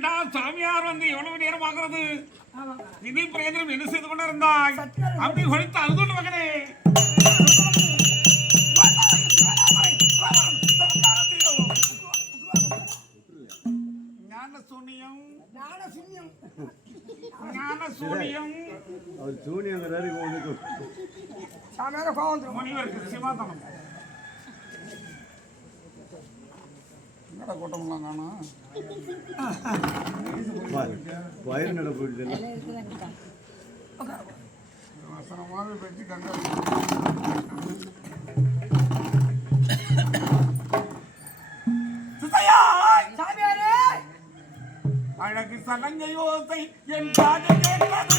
ஏண்டா சாமியார் வந்து எவ்வளவு நேரம் ஆகிறது? விதை பிரயோஜனம் என்ன செய்து கொண்டிருந்தாய்? அப்படி ஒழித்து அழுதுண்டு மகனே. சூனியம் முனிவருக்கு சிவாதனம். என்னடா கூட்டமெல்லாம் காணும்? வயிறு நட போயிடுது வசனமாக பெஞ்சு கண்டா அழகு சலங்கை யோசை என் பாதை கேட்பது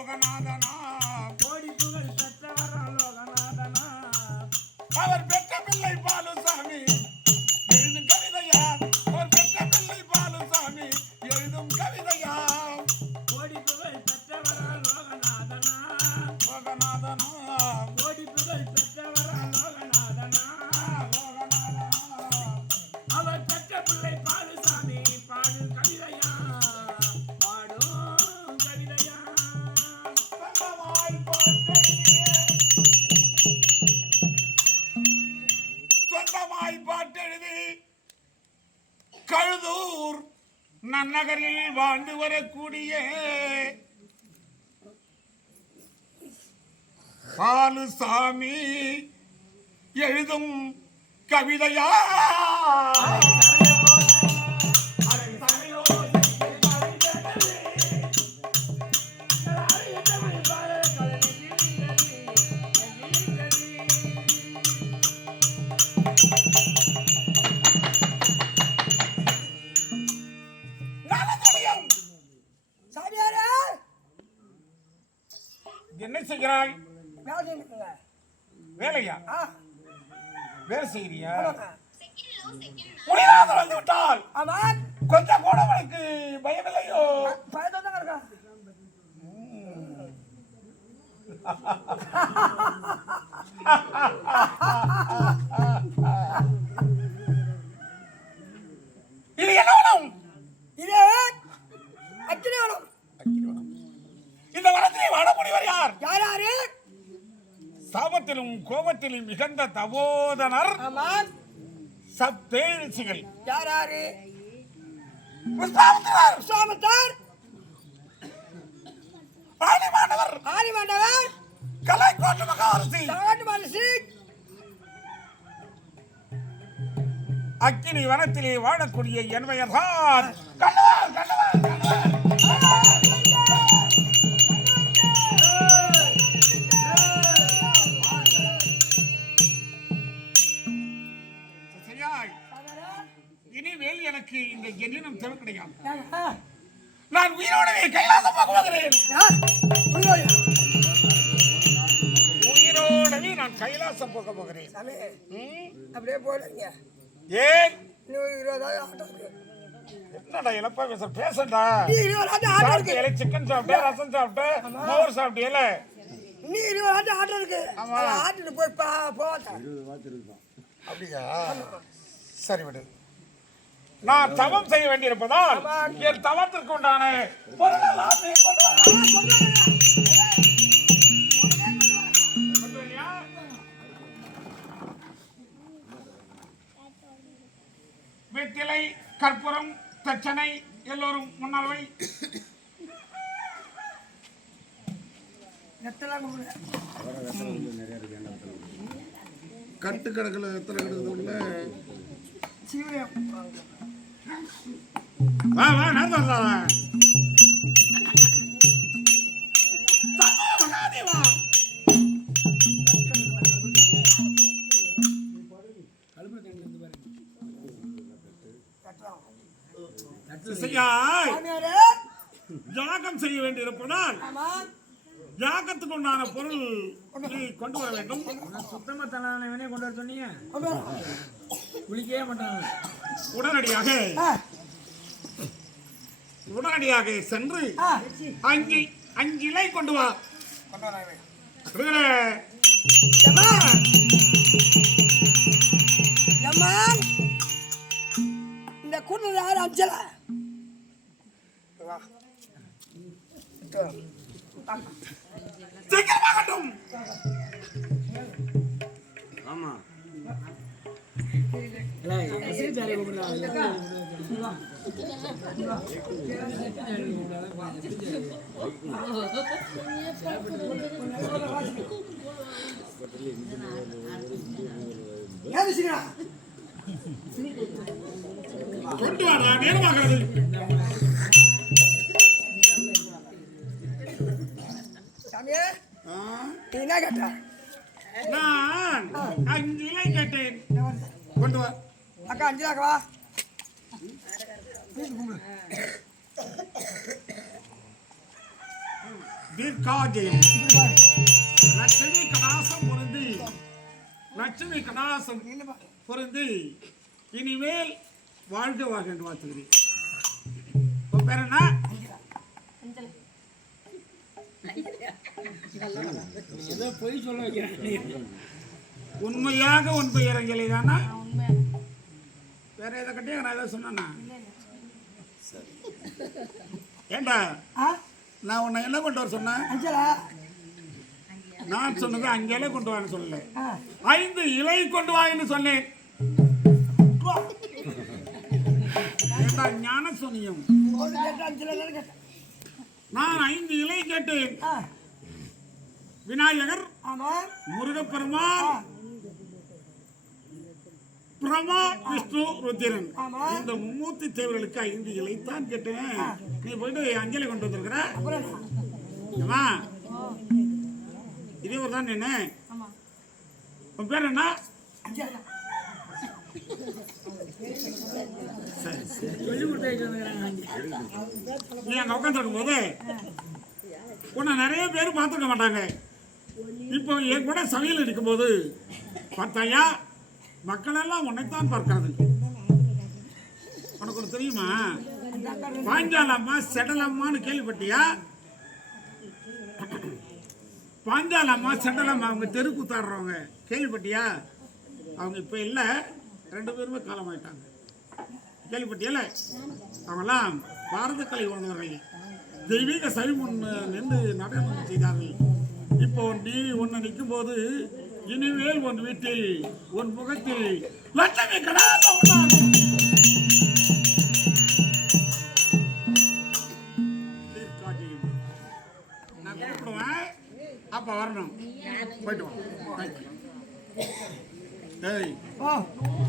ಲೋಕನಾಥ பாலுசாமி எழுதும் கவிதையா? வேலை செய்யறியா ஆமாங்க. முடியாத வந்து விட்டால் ஆமா கொஞ்சம் கூட உனக்கு பயமில்லையோ? பயத்தோட தான் இருக்கா தபோதனர் ஆமா சப்தேழ்ச்சிகள் யார் யாரு புஷ்பாவத்தினர் சுவாமத்தார் ஆணிமானவர் ஆதி மண்டவர் கலை கோட்டு மகாரசி தகட்டு மனசு! அக்கினி வனத்திலே வாழக்கூடிய கண்ணவர் இனிமேல் எனக்கு இந்த ஜென்னினம் தேவை கிடையாது. நான் உயிரோடவே கைலாசம் போக போகிறேன் உயிரோடவே நான் கைலாசம் போக போகிறேன்? அப்படியே போடுங்க ஏன்? இன்னும் இருபதாயிரம் ஆட்டோ இருக்கு. என்னடா இழப்பா பேச பேசண்டா ஆட்டோ சாப்பிட்டியல சிக்கன் சாப்பிட்டேன் ரசம் சாப்பிட்டேன் மோர் சாப்பிட்டியல நீ இருபதாயிரம் ஆட்டோ இருக்கு. ஆமா. ஆட்டிட்டு போய் பா இருபது இருக்கான் அப்படியா? சரி விடு. நான் தவம் செய்ய வேண்டியிருப்பதால். என் தவத்திற்கு உண்டான பொருளெல்லாம் நீ கொண்டு வா. கொண்டு வரியா? வெற்றிலை கற்பூரம் தச்சனை எல்லோரும் முன்னால் வை வெத்தலை வெத்தலை கட்டு கிடக்குல எத்தனை கிடக்குது உள்ள சிவயம் வா வா நடந்து வரலாம் யாகம் செய்ய வேண்டியிருப்பதால் யாகத்துக்கு உண்டான பொருள் கொண்டு வர வேண்டும். சுத்தமா தலானவனே கொண்டு வர சொன்னீங்க? குளிக்கவே மாட்டாங்க உடனடியாக உடனடியாக சென்று. அஞ்சு அஞ்சு இலை கொண்டு வா. இந்த கூட்டத்தில் யாரும் அஞ்சல? ஆமா. கொண்டு வாடா நேரமாகிறது சாமியே நீ என்ன கேட்ட நான் அஞ்சு இலை கேட்டேன் கொண்டு வா. அக்கா அஞ்சலா அக்கா வா. தீர்க்காஜயம் லட்சுமி கடாசம் பொருந்தி. லட்சுமி கடாசம் பொருந்தி. இனிமேல் வாழ்க வாழ்க என்று வாழ்த்துகிறேன். உன் பேர் என்ன? பொய் சொல்ல வைக்கிறேன் உண்மையாக உன் பெயர் அஞ்சலி தானா வேற எதை கட்டியா? நான் ஏதாவது சொன்னேன்னா ஏண்டா? நான் உன்னை என்ன கொண்டு வர சொன்னேன். அஞ்சலா? நான் சொன்னது அஞ்சு இலை கொண்டு வான்னு சொல்லல. ஐந்து இலை கொண்டு வான்னு சொன்னேன். ஞான சொன்னியம்? அஞ்சலா நான் ஐந்து இலை கேட்டேன். விநாயகர் முருகப்பெருமான் பிரமா விஷ்ணு ருத்திரன். இந்த மும்மூர்த்தி தேவர்களுக்கு ஐந்து இலைத்தான் கேட்டேன். நீ போயிட்டு அஞ்சலி கொண்டு வந்திருக்கிற? அப்புறம். என்ன? ஏமா இதே ஒரு தான் என்ன? உன் பேர் என்ன? நீ அங்கே உட்காந்துருக்கும் போது உன்னை நிறைய பேர் பார்த்துருக்க மாட்டாங்க. இப்போ என் கூட சமையல் இருக்கும்போது பார்த்தாயா? மக்களெல்லாம் உன்னைத்தான் பார்க்கிறது உனக்கு ஒன்று தெரியுமா? பாஞ்சாலம்மா செடலம்மான்னு கேள்விப்பட்டியா? பாஞ்சாலம்மா செடலம்மா அவங்க தெரு கூத்தாடுறவங்க. கேள்விப்பட்டியா? அவங்க இப்போ இல்லை. ரெண்டு பேருமே காலமாயிட்டாங்க கேள்விப்பட்டியல அவங்களாம் பாரத கலை உணர்ந்தவர்கள் தெய்வீக சரி முன் நின்று நடனம் செய்தார்கள். இப்போ நீ ஒன்று நிற்கும் போது இனிமேல் உன் வீட்டில் உன் முகத்தில் லட்சுமி கடாக உண்டாகும். நான் கூப்பிடுவேன். அப்ப வரணும். போயிட்டு வா. Thank you. டேய் ஓ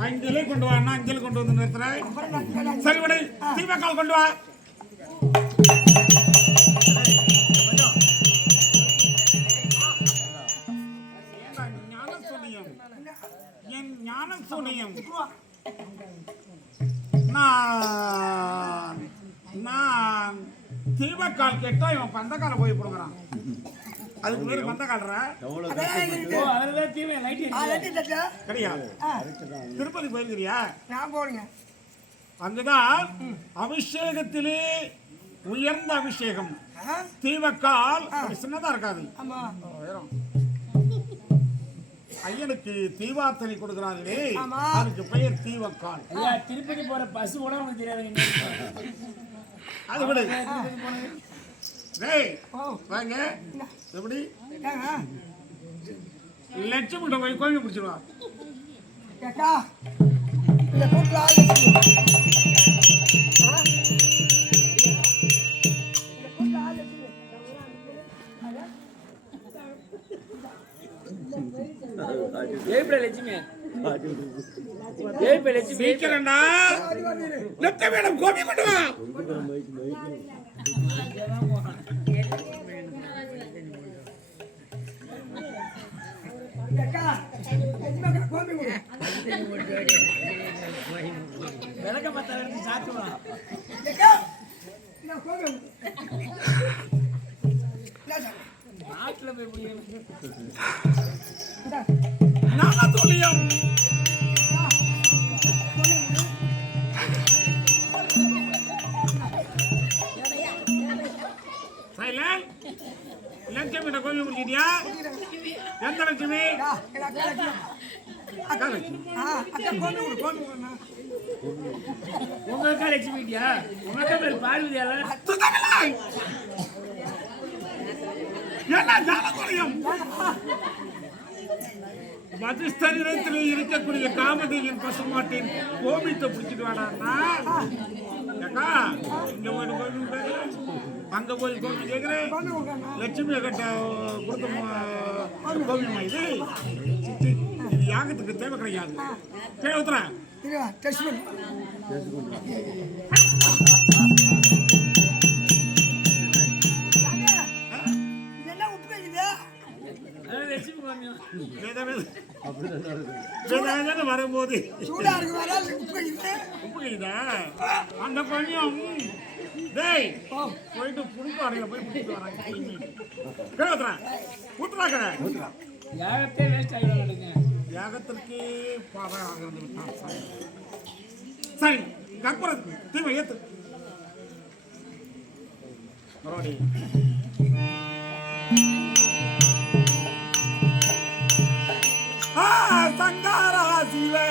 அஞ்சலி கொண்டு வா அஞ்சலி கொண்டு வந்து நிறுத்துறேன். சரி விடு தீபக்கால் கொண்டு வா. கேட்டா இவன் பந்தக்கால போய் போடுங்கிறான். அதுக்கு பேரு. ஓ அதில் தான் லைட் கிடையாது திருப்பதி போயிருக்கிறியா? நான் போடுங்க அங்குதான் அபிஷேகத்திலே உயர்ந்த அபிஷேகம். தீவக்கால் சின்னதா இருக்காது. ஐயனுக்கு தீவாத்தனை கொடுக்கிறார்களே ஆமா. அதுக்கு பெயர் தீவக்கால். திருப்பதி போற பஸ் கூட உனக்கு தெரியாது அது விடு டேய் ஓ வாங்க. எப்படி? லட்சம் போய் கோயில் பிடிச்சிருவா. கேட்டா இந்த. ஏய்பிட லட்சுமி. ஏய்பிட லட்சுமி சீக்கிரம்டா. மேடம் கோபி கொண்டு வா. கேட்டா எஜமான் விளக்க சாத்துவான் நாட்டில் போய் முடியும் கொடுண்ணா. உங்க அக்கா லட்சுமிட்டியா உங்க அக்கா பேர் ஞானத்துலியம் மதிஸ்தரிடத்தில் இருக்கக்கூடிய காமதேவியின் பசுமாட்டின் கோபித்தை பிடிச்சிட்டு ஏக்கா இங்க கோபி கேட்கிறேன் அங்க போய் கோபி கேட்கிறேன். கோபி கொடுக்கண்ணா. லட்சுமி கட்ட கொடுத்த ம- கோபியம்மா இது? சித்தி, இது யாகத்துக்கு தேவை கிடையாது. கீழே ஊத்துறேன் டெஸ்ட் வரும்போது அந்த கொஞ்சம் டேய் போயிட்டு வரையில போய் புடிச்சு வராங்க கேட்குறேன் ஊத்துறா கடை. யாகத்தே வேஸ்ட் ஆகிடுங்க யாகத்திற்கு பாதை ஆகிறது விட்டான் சரி. சரி கற்பூரத்துக்கு தீமை ஏத்து. ஆ சங்காரா சிவே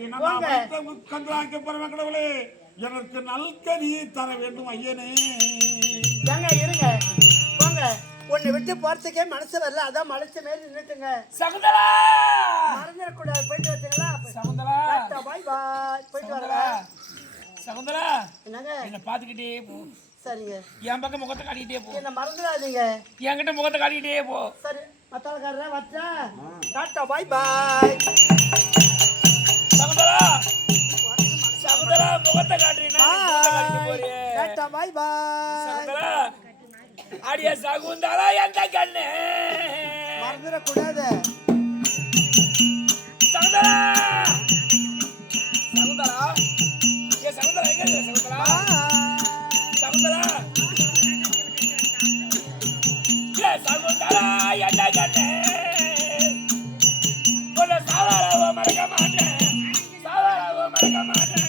இனமா வைத்த முக்கன்றாக்க பரமக்கடவுளே எனக்கு நல்கதி தர வேண்டும் ஐயனே. ஏங்க இருங்க. போங்க. உன்னை விட்டு போறதுக்கே மனசு வரல. அதான் மனசு மேல நின்னுட்டுங்க. சகுந்தலா! மறந்துடக்கூடாது. போயிட்டு வச்சுங்களா சகுந்தலா! பாய் பாய். போயிட்டு வரேன் சகுந்தலா! என்னங்க? என்னை பார்த்துக்கிட்டே போ. சரிங்க. என் பக்கம் முகத்தை காட்டிக்கிட்டே போ. என்ன மறந்துடாதீங்க. என்கிட்ட முகத்தை காட்டிக்கிட்டே போ. சரி மத்தாளக்காரரா வச்சா tata bye bye Shakuntala! Shakuntala முகத்தை டாட்டா பாய் பாய் சகுந்தலா அடிய சகுந்தலா எந்த கண்ணு? மறந்துடக்கூடாது. சகுந்தலா! சகுந்தலா? ஏ சகுந்தலா எங்க இருக்க? மறக்க மாட்டேன். சாதாரண மறக்க மாட்டேன்.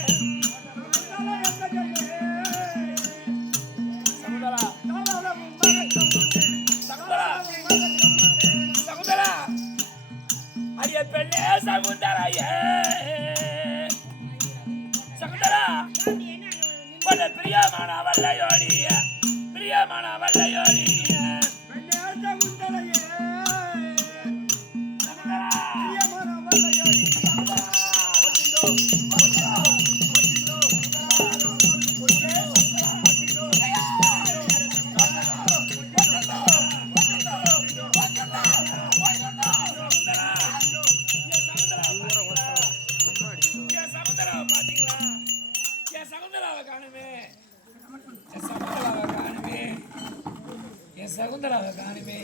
சகுந்தலாவை காணுமே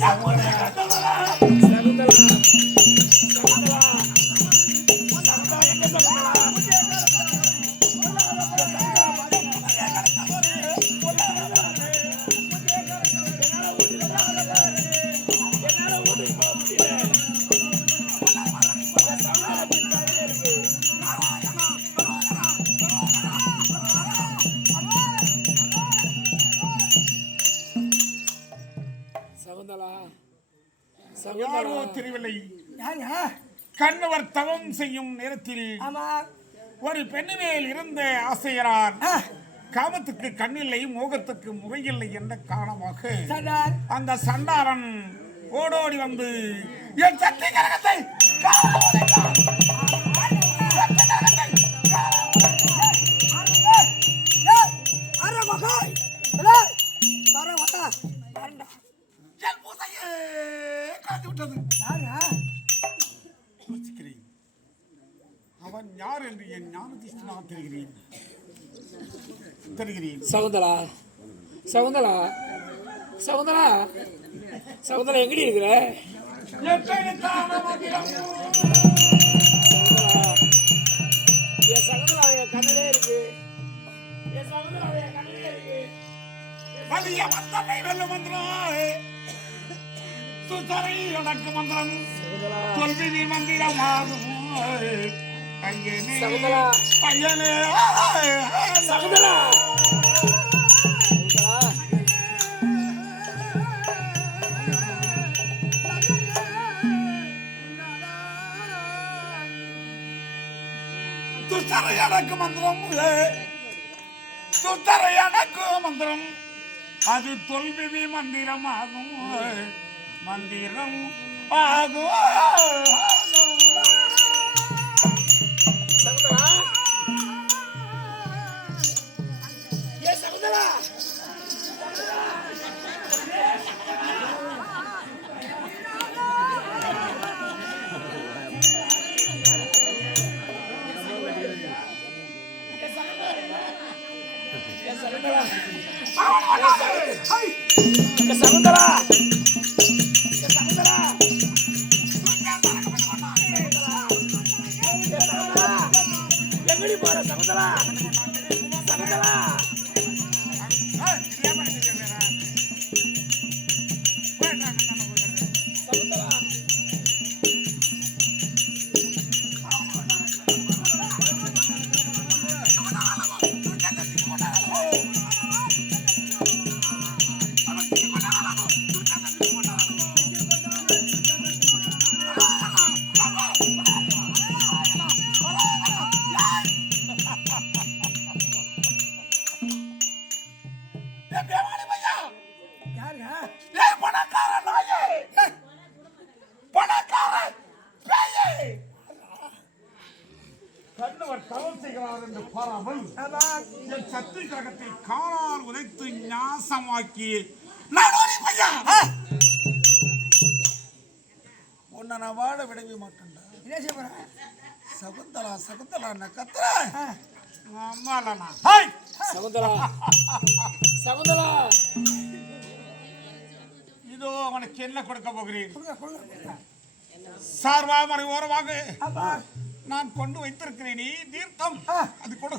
சகுந்தலா சகுந்தலா சகுந்தலா சகுந்தலா ஒரு பெண்ணு மேல் இருந்த ஆசையரார் ஆ, காமத்துக்கு கண்ணில்லை மோகத்துக்கு முறையில்லை என்ற காரணமாக அந்த சண்டாரன் ஓடோடி வந்து என் சக்தி கரகத்தை விட்டது. அவன் யார் என்று என் ஞானதிஷ்டனாக தெரிகிறேன். தெரிகிறேன். சகுந்தலா சகுந்தலா சகுந்தலா சகுந்தலா எங்கடி இருக்கிற? என் சகுந்தலா என் கண்ணிலே இருக்கு. என் சகுந்தலா என் கண்ணிலே இருக்கு. வலிய வெல்லும் மந்திரம் சுத்தரை உனக்கு மந்திரம். மந்திரமாகும். ஐயனே சகுந்தலா. ஐயனே சகுந்தலா. சகுந்தலா. துத்தரை எனக்கு மந்திரம் அது தொல்விதி மந்திரம். ஆகும் மந்திரம் ஆகும். ஏ பையா உன்னை நான் வாழ விடவே மாட்டேன்டா. சகுந்தலா சகுந்தலா நான் கத்துற? ஆ, அம்மாலண்ணா ஹாய்! சகுந்தலா. சகுந்தலா. இதோ அவனுக்கு என்ன கொடுக்க போகிறேன்? கொடுங்க. சார்பாக மறை ஓரமாக நான் கொண்டு வைத்திருக்கிறேன். நீ தீர்த்தம். அது கொடு.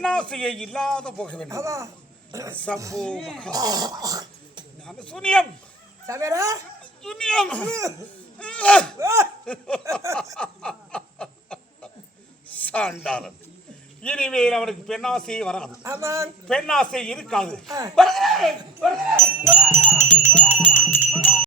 பெண்ணாசையை இல்லாத போக வேண்டும் சம்போ சூனியம். சவேரா சூனியம். சாண்டாளன். இனிமேல் அவனுக்கு பெண்ணாசையே வராது. பெண்ணாசை இருக்காது.